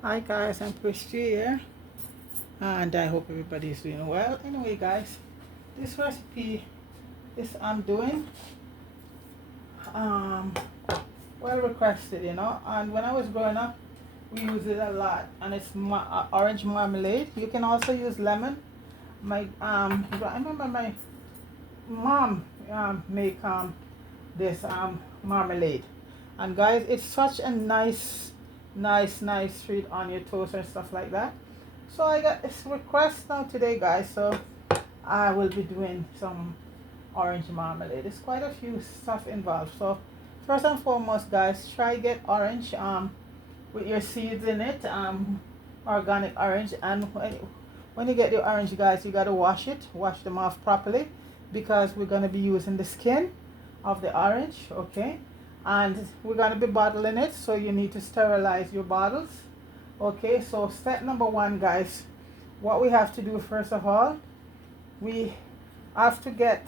Hi guys, I'm Christy here, and I hope everybody's doing well. Anyway guys, this recipe is I'm doing um well requested, and when I was growing up we use it a lot, and it's orange marmalade. You can also use lemon. I remember my mom make this marmalade, and guys, it's such a nice treat on your toast and stuff like that. So I got this request now today, guys. So I will be doing some orange marmalade. There's quite a few stuff involved. So first and foremost, guys, try get orange with your seeds in it, organic orange. And when you get the orange, guys, you gotta wash them off properly, because we're gonna be using the skin of the orange, okay? And we're gonna be bottling it, so you need to sterilize your bottles. Okay, so step number one, guys, what we have to do first of all, we have to get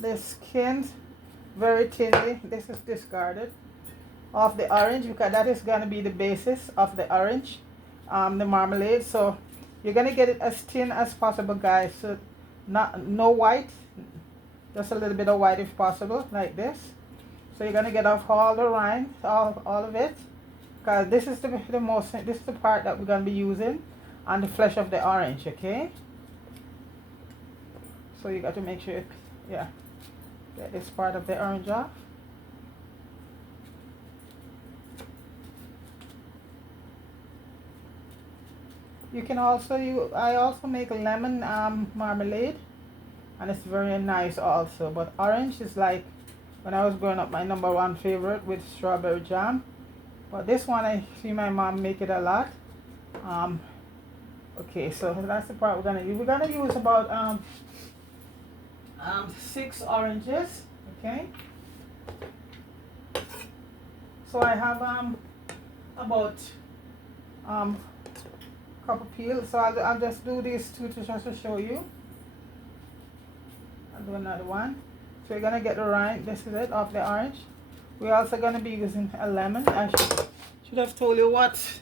the skins very thinly. This is discarded of the orange, because that is going to be the basis of the orange, the marmalade. So you're going to get it as thin as possible, guys. So no white, just a little bit of white if possible, like this. So you're going to get off all the rind, all of it, because this is this is the part that we're going to be using on the flesh of the orange, okay? So you got to make sure, yeah, get this part of the orange off. You can also I also make lemon marmalade, and it's very nice also. But orange is like, when I was growing up, my number one favorite with strawberry jam. But this one, I see my mom make it a lot. Okay, so that's the part we're gonna use. We're gonna use about 6 oranges. Okay. So I have about cup of peel. So I'll just do these two to just to show you. I'll do another one. So you're gonna get the rind. This is it, of the orange. We're also gonna be using a lemon. I should have told you what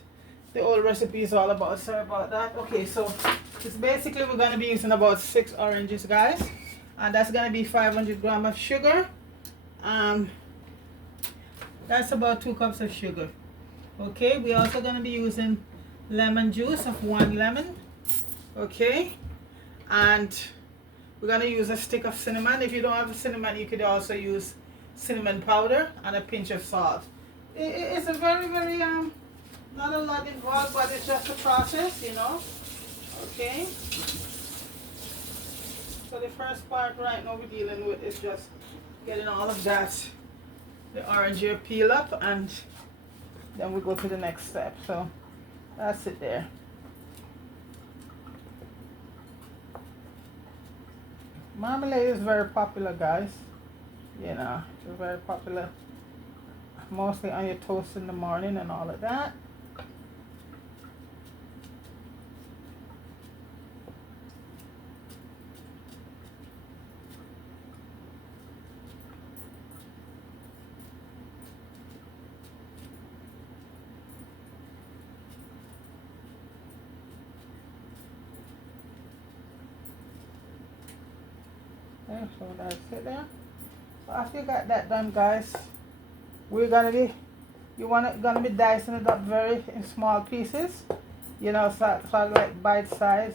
the old recipe is all about. Sorry about that. Okay, so it's basically we're gonna be using about 6 oranges, guys, and that's gonna be 500 grams of sugar. That's about 2 cups of sugar. Okay, we're also gonna be using lemon juice of 1 lemon. Okay, and we're gonna use a stick of cinnamon. If you don't have cinnamon, you could also use cinnamon powder and a pinch of salt. It's a very not a lot involved, but it's just a process, Okay. So the first part right now we're dealing with is just getting all of that, the orange here peel up, and then we go to the next step. So that's it there. Marmalade is very popular, guys. It's very popular, mostly on your toast in the morning and all of that. Okay, so that's it there. So after you got that done, guys, we're gonna be gonna be dicing it up very in small pieces, sort of like bite size.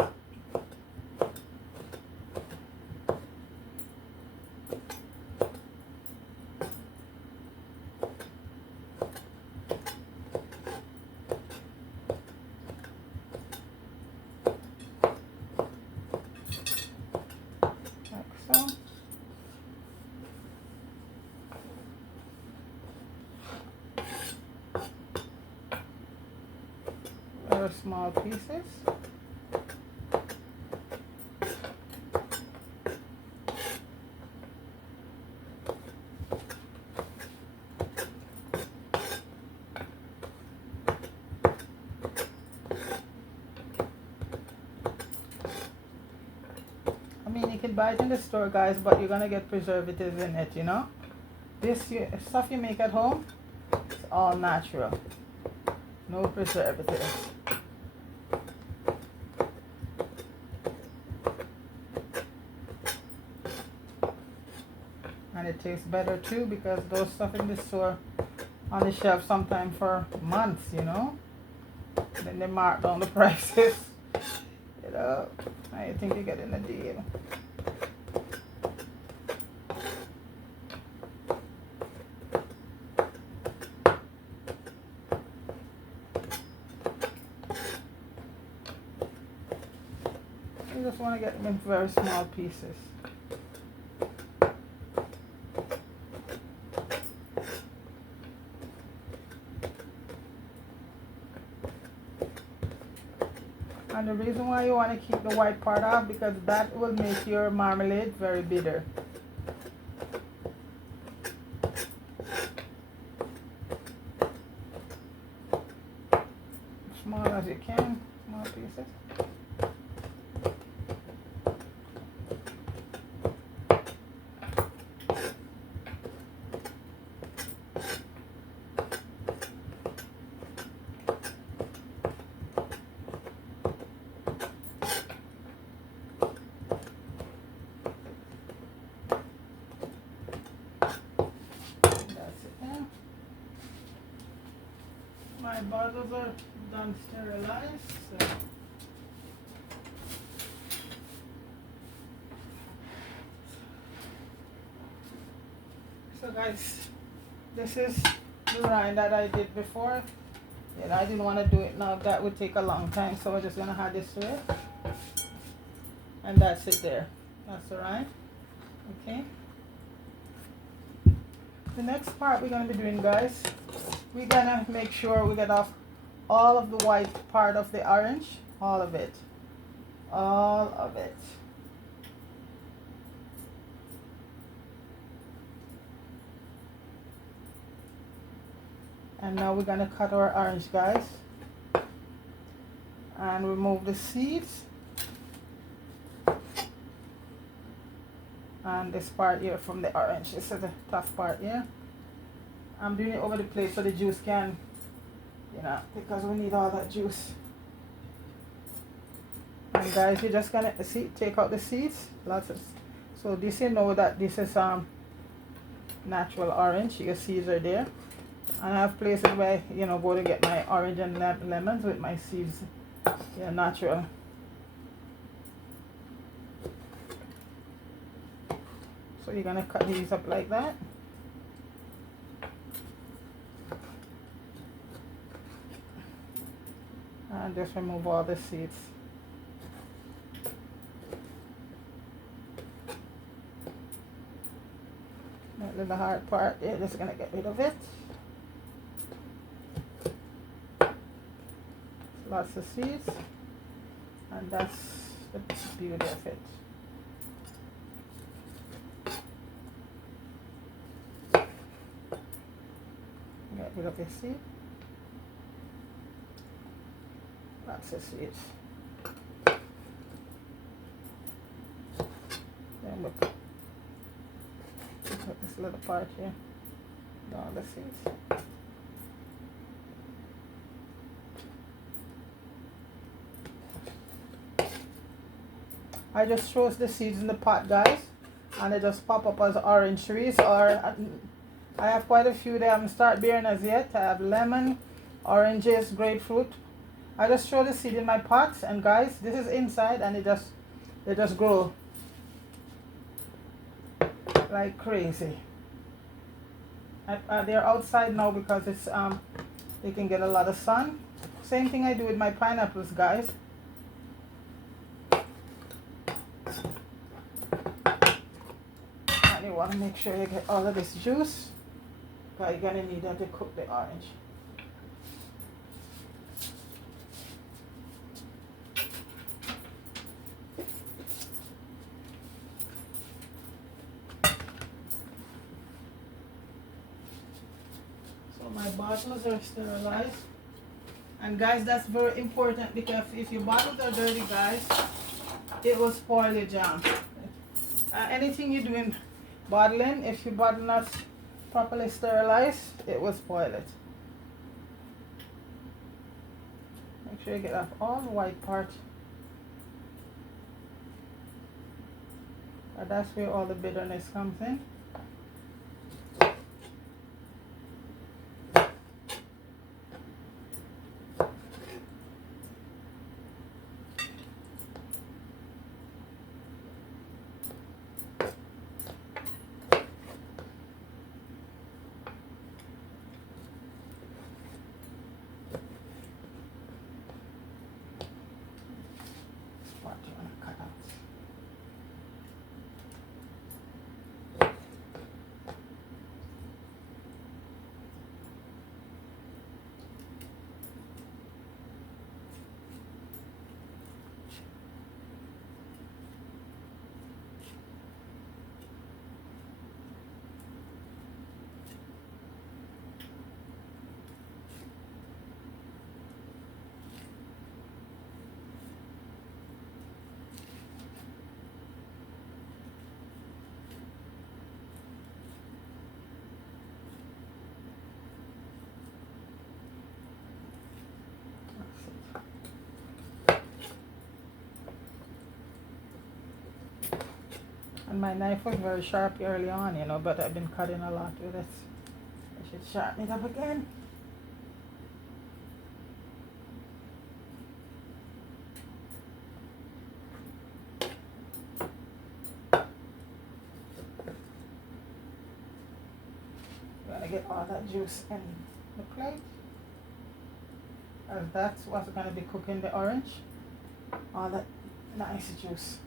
Like so. Very small pieces. I mean, you can buy it in the store, guys, but you're gonna get preservatives in it, This stuff you make at home, it's all natural. No preservatives. And it tastes better too, because those stuff in the store on the shelf sometimes for months, you know. Then they mark down the prices. You know, I think you're getting a deal. You just want to get them in very small pieces. And the reason why you want to keep the white part off, because that will make your marmalade very bitter. Small as you can, small pieces. My bottles are done sterilized. So guys, this is the rind that I did before. And I didn't want to do it now. That would take a long time. So we're just going to add this to it. And that's it there. That's the rind. Okay. The next part we're going to be doing, guys, we're going to make sure we get off all of the white part of the orange. All of it. All of it. And now we're going to cut our orange, guys. And remove the seeds. And this part here from the orange. This is the tough part here. I'm doing it over the plate so the juice can, you know, because we need all that juice. And guys, you're just gonna see, take out the seeds. Lots of, so this, you know that this is natural orange. Your seeds are there. And I have places where, you know, go to get my orange and lemons with my seeds. They're natural. So you're gonna cut these up like that. And just remove all the seeds. That little hard part, yeah, just gonna get rid of it. Lots of seeds. And that's the beauty of it. Get rid of the seed. Lots of seeds. Then we put this little part here. All the seeds. I just throws the seeds in the pot, guys, and they just pop up as orange trees. Or I have quite a few. They haven't started bearing as yet. I have lemon, oranges, grapefruit. I just throw the seed in my pots, and guys, this is inside, and they just grow like crazy. They're outside now because it's they can get a lot of sun. Same thing I do with my pineapples, guys. And you want to make sure you get all of this juice, because you're gonna need that to cook the orange. My bottles are sterilized, and guys, that's very important, because if your bottles are dirty, guys, it will spoil your jam. Anything you do in bottling, if your bottle not properly sterilized, it will spoil it. Make sure you get off all the white part. And that's where all the bitterness comes in. What do you want to cut out? And my knife was very sharp early on, you know, but I've been cutting a lot with it. I should sharpen it up again. Gotta get all that juice in the plate. And that's what's gonna be cooking the orange. All that nice juice.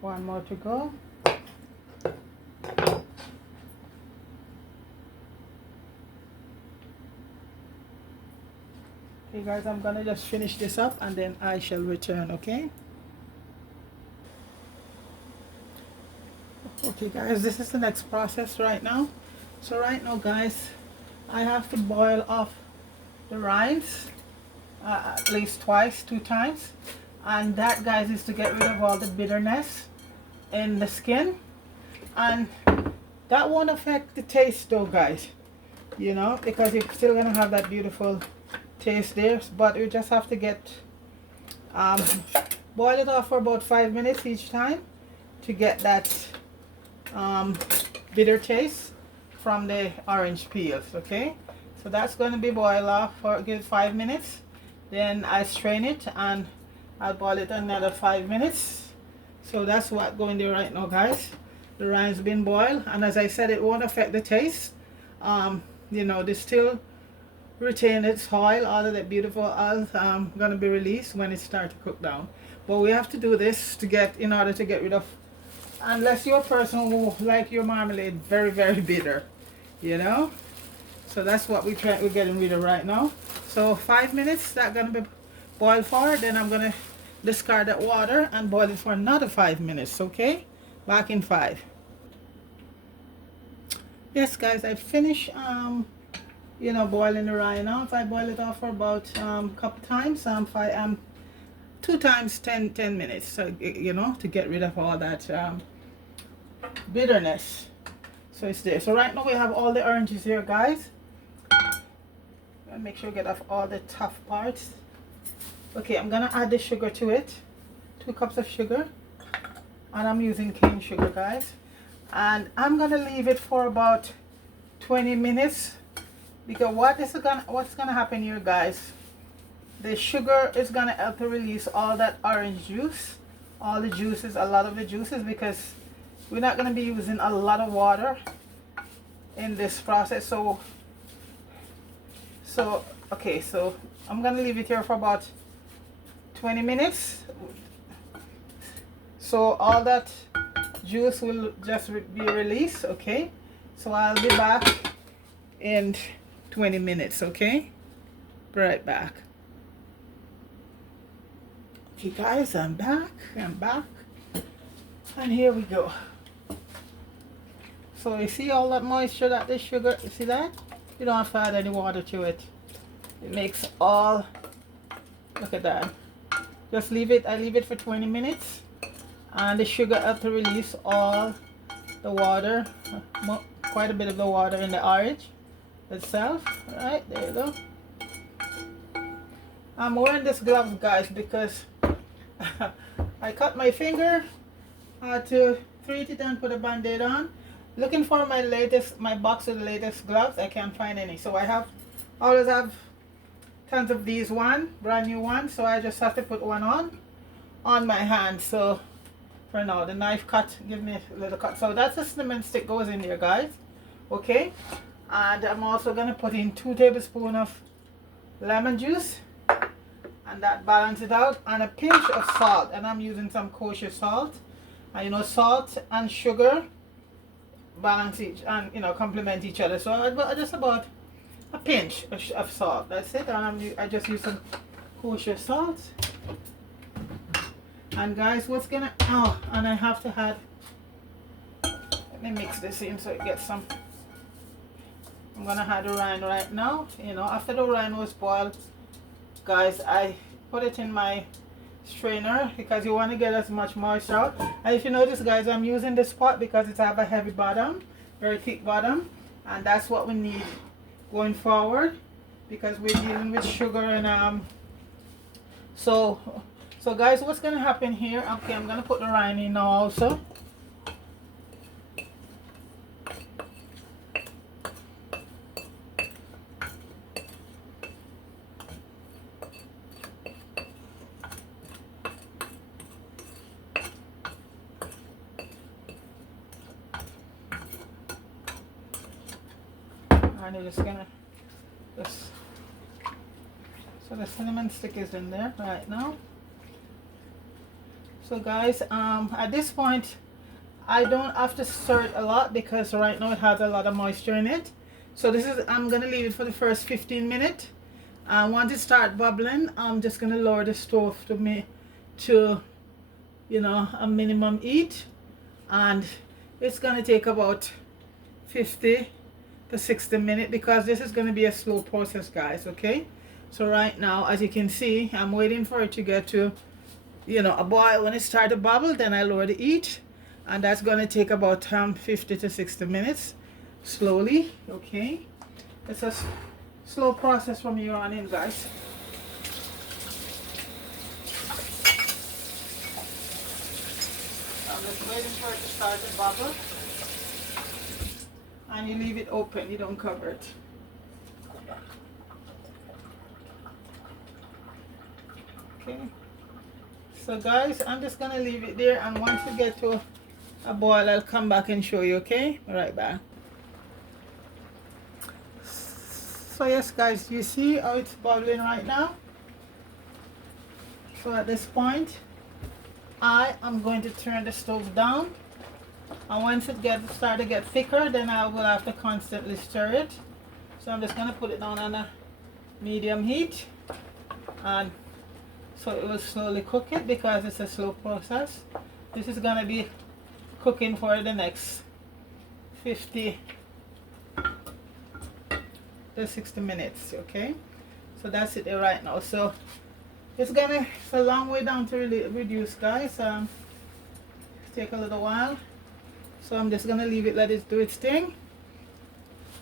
One more to go. Okay guys, I'm gonna just finish this up and then I shall return, okay? Okay guys, this is the next process right now. So right now guys, I have to boil off the rinds at least twice, 2 times. And that guys is to get rid of all the bitterness in the skin, and that won't affect the taste though guys, you know, because you're still gonna have that beautiful taste there, but you just have to get boil it off for about 5 minutes each time to get that bitter taste from the orange peels. Okay, so that's going to be boiled off for a good 5 minutes, then I strain it and I'll boil it another 5 minutes. So that's what going there right now guys. The rind's been boiled, and as I said, it won't affect the taste. You know, they still retain its oil. All of that beautiful oil gonna be released when it starts to cook down. But we have to do this to get, in order to get rid of, unless you're a person who like your marmalade very bitter, you know. So that's what we're getting rid of right now. So 5 minutes that gonna be boiled for, then I'm gonna discard that water and boil it for another 5 minutes. Okay, back in 5. Yes guys, I finished you know, boiling the rye now. If I boil it off for about couple times, 2 times 10 minutes, so you know, to get rid of all that bitterness. So it's there. So right now we have all the oranges here guys. Make sure you get off all the tough parts. Okay, I'm gonna add the sugar to it. 2 cups of sugar, and I'm using cane sugar guys, and I'm gonna leave it for about 20 minutes, because what's gonna happen here guys, the sugar is gonna help to release all that orange juice, all the juices, a lot of the juices, because we're not gonna be using a lot of water in this process. So okay, so I'm gonna leave it here for about 20 minutes, so all that juice will just be released. Okay, so I'll be back in 20 minutes. Okay, be right back. Okay guys, I'm back, and here we go. So you see all that moisture that the sugar, you see that? You don't have to add any water to it. It makes all, look at that. Just leave it, I leave it for 20 minutes, and the sugar helps to release all the water, quite a bit of the water in the orange itself. Right, there you go. I'm wearing this gloves, guys, because I cut my finger. To treat it and put a band-aid on. Looking for my box of the latest gloves. I can't find any, so I always have tons of these brand new ones, so I just have to put one on my hand. So for now, the knife cut give me a little cut, so that's the cinnamon stick goes in there, guys. Okay, and I'm also gonna put in 2 tablespoons of lemon juice, and that balance it out, and a pinch of salt, and I'm using some kosher salt. And you know, salt and sugar balance each and, you know, complement each other. So just about a pinch of salt. That's it. And I just use some kosher salt. And guys, what's gonna and I have to add. Let me mix this in so it gets some. I'm gonna add the rind right now. You know, after the rind was boiled, guys, I put it in my strainer because you want to get as much moisture out. And if you notice, guys, I'm using this pot because it have a heavy bottom, very thick bottom, and that's what we need going forward because we're dealing with sugar and so guys, what's gonna happen here? Okay, I'm gonna put the rind in now also. And you're just gonna so the cinnamon stick is in there right now. So guys, at this point I don't have to stir it a lot because right now it has a lot of moisture in it. So I'm gonna leave it for the first 15 minutes. Once it starts bubbling, I'm just gonna lower the stove to you know, a minimum heat, and it's gonna take about 50 to 60 minutes because this is going to be a slow process, guys. Okay, so right now, as you can see, I'm waiting for it to get to, you know, a boil. When it starts to bubble, then I lower the heat, and that's going to take about 50 to 60 minutes slowly. Okay, it's a slow process from here on in, guys. I'm just waiting for it to start to bubble. And you leave it open, you don't cover it. Okay, so guys, I'm just gonna leave it there, and once we get to a boil, I'll come back and show you. Okay, right back. So yes, guys, you see how it's bubbling right now. So at this point, I am going to turn the stove down. And once it start to get thicker, then I will have to constantly stir it. So I'm just going to put it down on a medium heat, and so it will slowly cook it because it's a slow process. This is going to be cooking for the next 50 to 60 minutes. Okay, so that's it there right now. So it's a long way down to really reduce, guys. Take a little while. So I'm just gonna leave it, let it do its thing,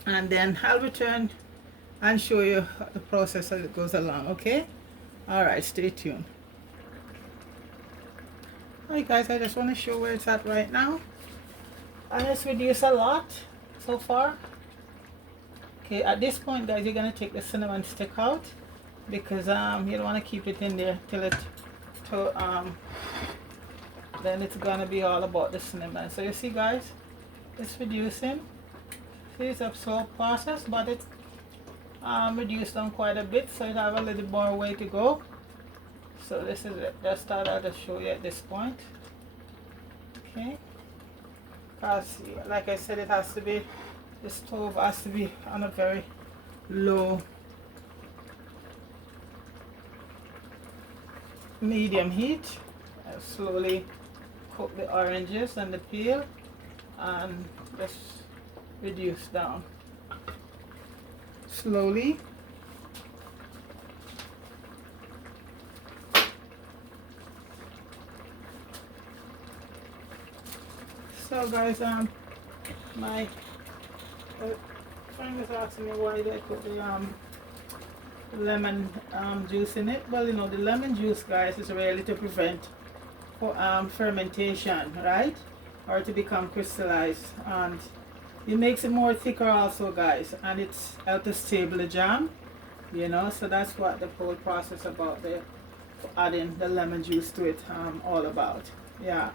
and then I'll return and show you the process as it goes along. Okay, all right, stay tuned. Hi guys, I just want to show where it's at right now, and it's reduced a lot so far. Okay, at this point, guys, you're gonna take the cinnamon stick out because you don't want to keep it in there then it's gonna be all about the cinnamon. So you see, guys, it's reducing. See, it's a slow process, but it's reduced down quite a bit, so it have a little more way to go. So this is it. That's what I'll just show you at this point. Okay, because like I said, the stove has to be on a very low medium heat, and slowly cook the oranges and the peel, and just reduce down slowly. So guys, my friend was asking me why did I put the lemon juice in it. Well, you know, the lemon juice, guys, is really to prevent fermentation, right? Or to become crystallized. And it makes it more thicker also, guys. And it's help to stable the jam, you know. So that's what the whole process about the adding the lemon juice to it all about. Yeah.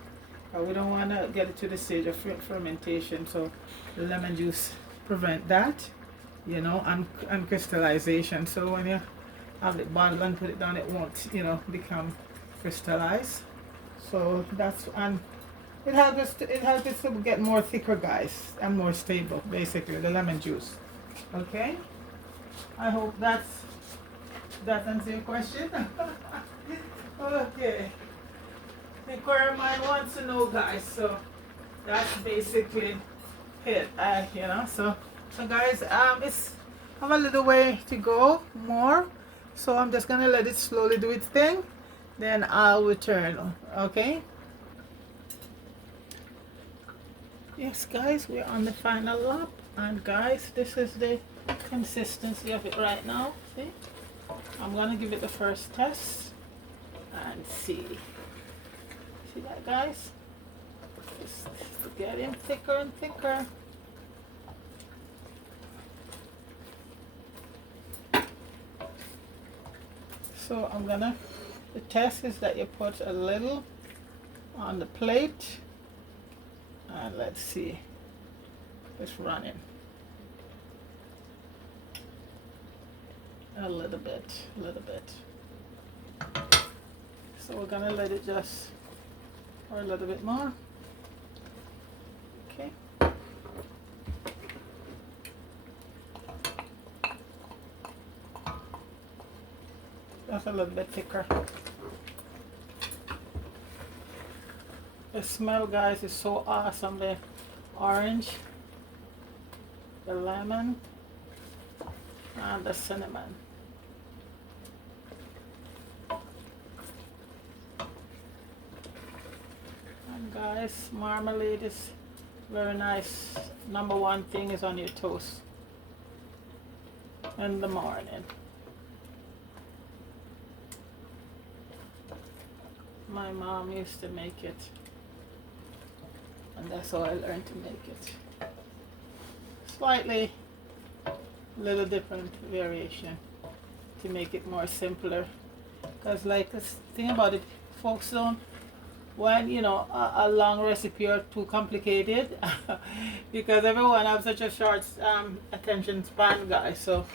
We don't want to get it to the stage of fermentation, so the lemon juice prevent that, you know, and crystallization. So when you have it bottled and put it down, it won't, you know, become crystallized. So that's, and it helps us to get more thicker, guys, and more stable, basically, the lemon juice. Okay, I hope that answers your question. Okay, requirement wants to know, guys, so that's basically it. You know, so guys, it's have a little way to go more, so I'm just gonna let it slowly do its thing, then I'll return. Okay. Yes, guys, we're on the final lap, and guys, this is the consistency of it right now. See, I'm gonna give it the first test and see that, guys. It's getting thicker and thicker. So I'm gonna, the test is that you put a little on the plate, and let's see, it's running a little bit. So we're gonna let it just for a little bit more. Okay. That's a little bit thicker. The smell, guys, is so awesome. The orange, the lemon, and the cinnamon. And guys, marmalade is very nice. Number one thing is on your toast in the morning. My mom used to make it, and that's how I learned to make it. Slightly, little different variation to make it more simpler. Because like this thing about it, folks don't, when you know a long recipe or too complicated, because everyone has such a short attention span, guys. So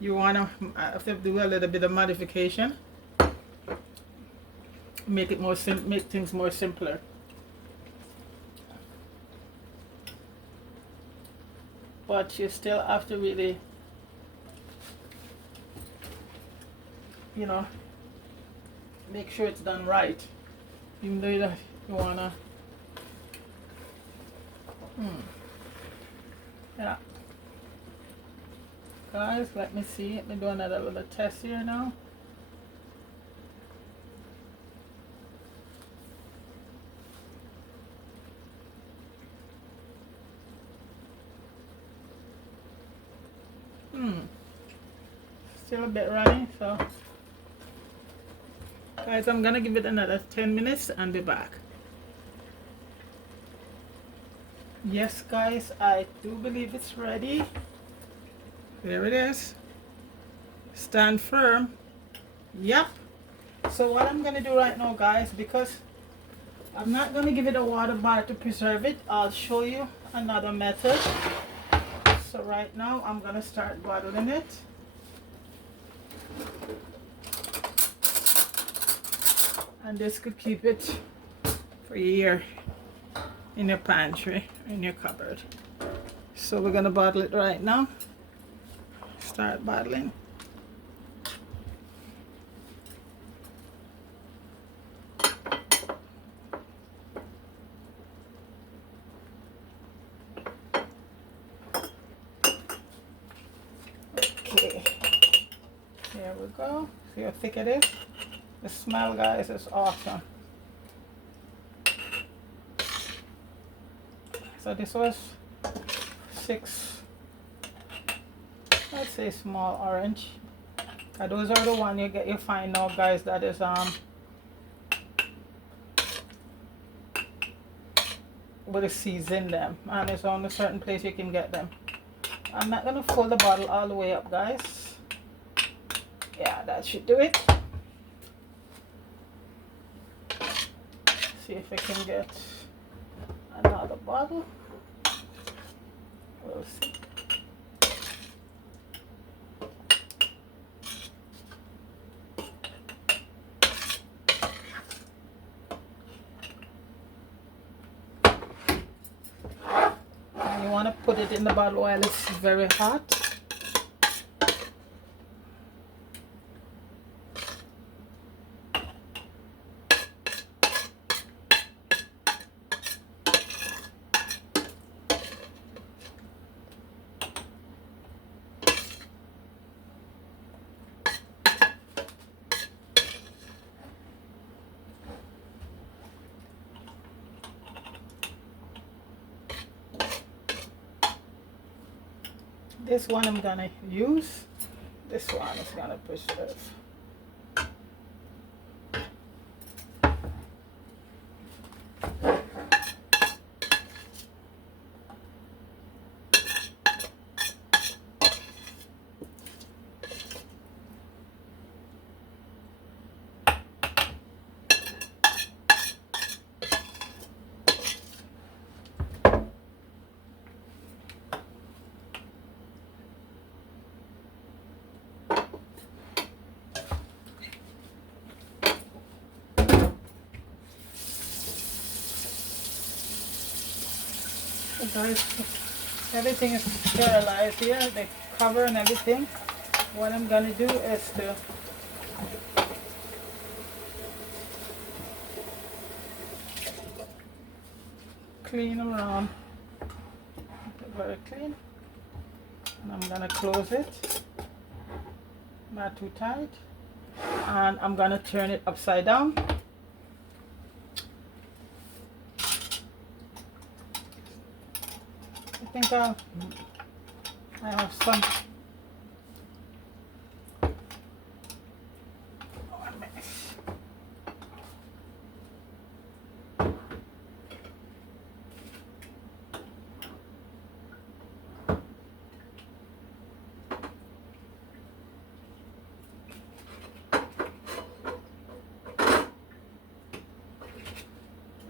you wanna have to do a little bit of modification, make it more make things more simpler. But you still have to really, you know, make sure it's done right. Even though you wanna, yeah. Guys, let me see. Let me do another little test here now. Still a bit runny, so guys, I'm gonna give it another 10 minutes and be back. Yes, guys, I do believe it's ready. There it is. Stand firm. Yep. So what I'm gonna do right now, guys, because I'm not gonna give it a water bath to preserve it, I'll show you another method. So right now I'm gonna start bottling it. And this could keep it for a year in your pantry, in your cupboard. So we're gonna bottle it right now. Start bottling. Okay, there we go. See how thick it is? The smell, guys, is awesome. So this was 6, let's say, small orange. Those are the one you find now, guys, that is with a seeds in them, and it's on a certain place you can get them. I'm not gonna fold the bottle all the way up, guys. Yeah, that should do it. See if I can get another bottle. We'll see. And you want to put it in the bottle while it's very hot. This one I'm gonna use. This one is gonna preserve. Guys, everything is sterilized here, the cover and everything. What I'm gonna do is to clean around, very clean, and I'm gonna close it, not too tight, and I'm gonna turn it upside down. I think I have some.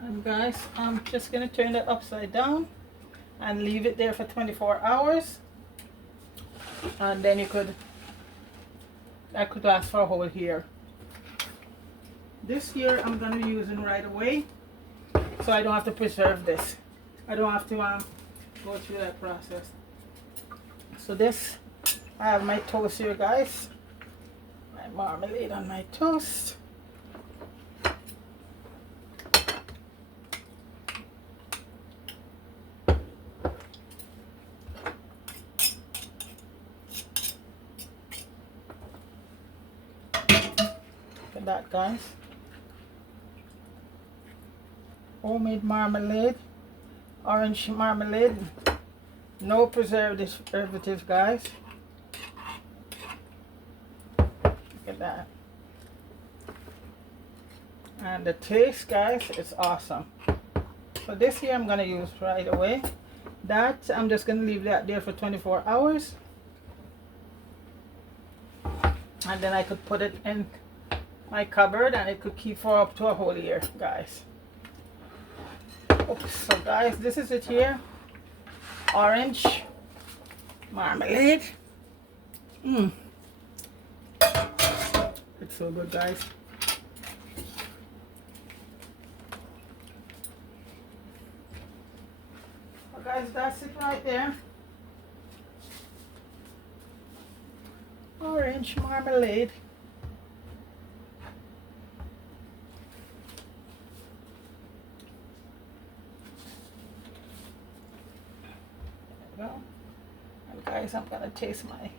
And guys, I'm just gonna turn it upside down and leave it there for 24 hours, and then that could last for a whole year. This year I'm gonna be using right away, so I don't have to preserve this. I don't have to go through that process. So this, I have my toast here, guys. My marmalade on my toast. That, guys, homemade marmalade, orange marmalade, no preservatives, guys. Look at that. And the taste, guys, is awesome. So this here I'm gonna use right away. That I'm just gonna leave that there for 24 hours, and then I could put it in my cupboard and it could keep for up to a whole year, guys. Oops. So guys, this is it here, orange marmalade. It's so good, guys. Well, guys, that's it right there, orange marmalade. And guys, I'm gonna taste my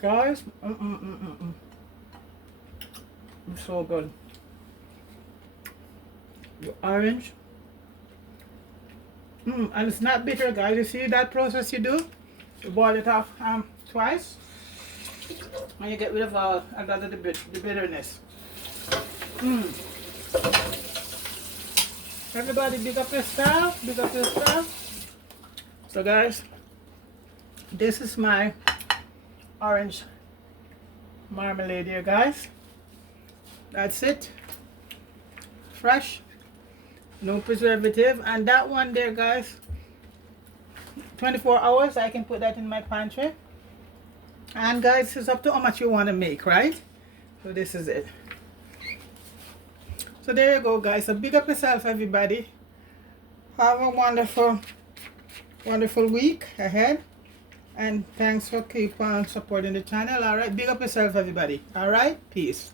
guys, it's so good. The orange And it's not bitter, guys. You see that process you do? You boil it off twice, and you get rid of a lot of the bitterness. Everybody big up yourself, big up yourself. So guys, this is my orange marmalade here, guys. That's it. Fresh, no preservative. And that one there, guys, 24 hours, I can put that in my pantry. And guys, it's up to how much you want to make, right? So this is it. So there you go, guys. So big up yourself, everybody. Have a wonderful week ahead. And thanks for keep on supporting the channel. All right, big up yourself, everybody. All right, peace.